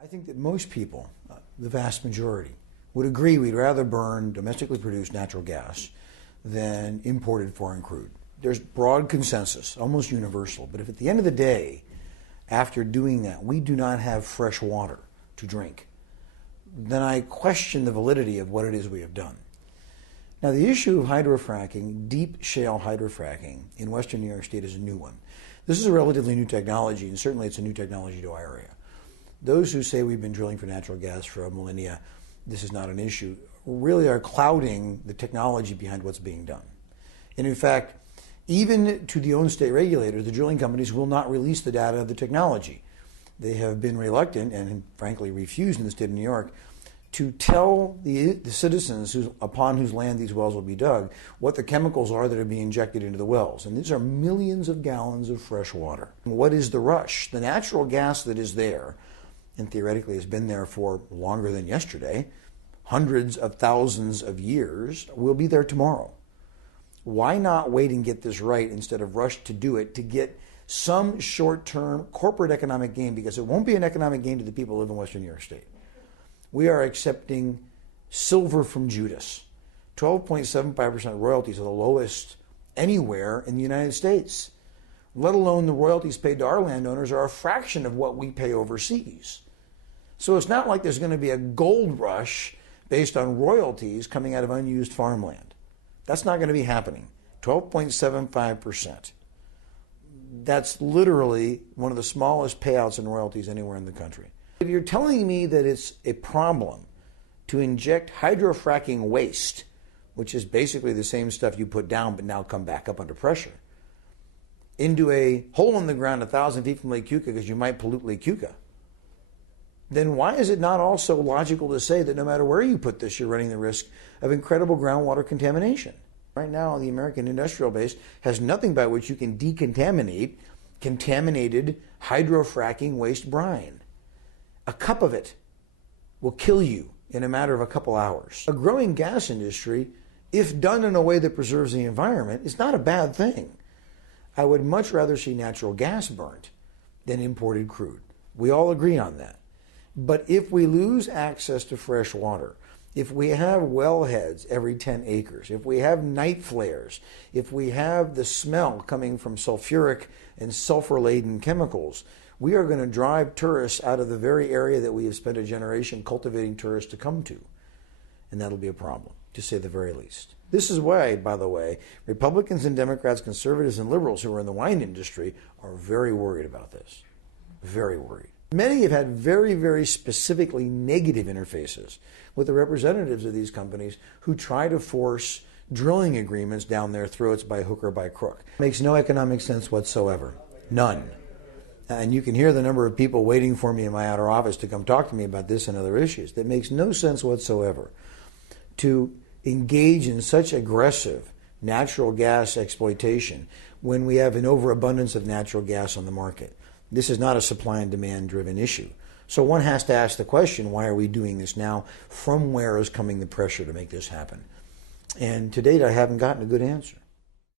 I think that most people, the vast majority, would agree we'd rather burn domestically produced natural gas than imported foreign crude. There's broad consensus, almost universal, but if at the end of the day, after doing that, we do not have fresh water to drink, then I question the validity of what it is we have done. Now, the issue of hydrofracking, deep shale hydrofracking in western New York State is a new one. This is a relatively new technology, and certainly it's a new technology to our area. Those who say we've been drilling for natural gas for a millennia, this is not an issue, really are clouding the technology behind what's being done. And in fact, even to the own state regulators, the drilling companies will not release the data of the technology. They have been reluctant and frankly refused in the state of New York to tell the citizens upon whose land these wells will be dug what the chemicals are that are being injected into the wells. And these are millions of gallons of fresh water. What is the rush? The natural gas that is there, and theoretically has been there for longer than yesterday, hundreds of thousands of years, will be there tomorrow. Why not wait and get this right instead of rush to do it to get some short-term corporate economic gain? Because it won't be an economic gain to the people who live in western New York State. We are accepting silver from Judas. 12.75% royalties are the lowest anywhere in the United States, let alone the royalties paid to our landowners are a fraction of what we pay overseas. So it's not like there's going to be a gold rush based on royalties coming out of unused farmland. That's not going to be happening. 12.75%. That's literally one of the smallest payouts in royalties anywhere in the country. If you're telling me that it's a problem to inject hydrofracking waste, which is basically the same stuff you put down but now come back up under pressure, into a hole in the ground 1,000 feet from Lake Keuka because you might pollute Lake Keuka, then why is it not also logical to say that no matter where you put this, you're running the risk of incredible groundwater contamination? Right now, the American industrial base has nothing by which you can decontaminate contaminated hydrofracking waste brine. A cup of it will kill you in a matter of a couple hours. A growing gas industry, if done in a way that preserves the environment, is not a bad thing. I would much rather see natural gas burnt than imported crude. We all agree on that. But if we lose access to fresh water, if we have wellheads every 10 acres, if we have night flares, if we have the smell coming from sulfuric and sulfur-laden chemicals, we are going to drive tourists out of the very area that we have spent a generation cultivating tourists to come to. And that'll be a problem, to say the very least. This is why, by the way, Republicans and Democrats, conservatives and liberals who are in the wine industry are very worried about this. Very worried. Many have had very, very specifically negative interfaces with the representatives of these companies who try to force drilling agreements down their throats by hook or by crook. Makes no economic sense whatsoever. None. And you can hear the number of people waiting for me in my outer office to come talk to me about this and other issues. That makes no sense whatsoever to engage in such aggressive natural gas exploitation when we have an overabundance of natural gas on the market. This is not a supply and demand driven issue. So one has to ask the question, why are we doing this now? From where is coming the pressure to make this happen? And to date, I haven't gotten a good answer.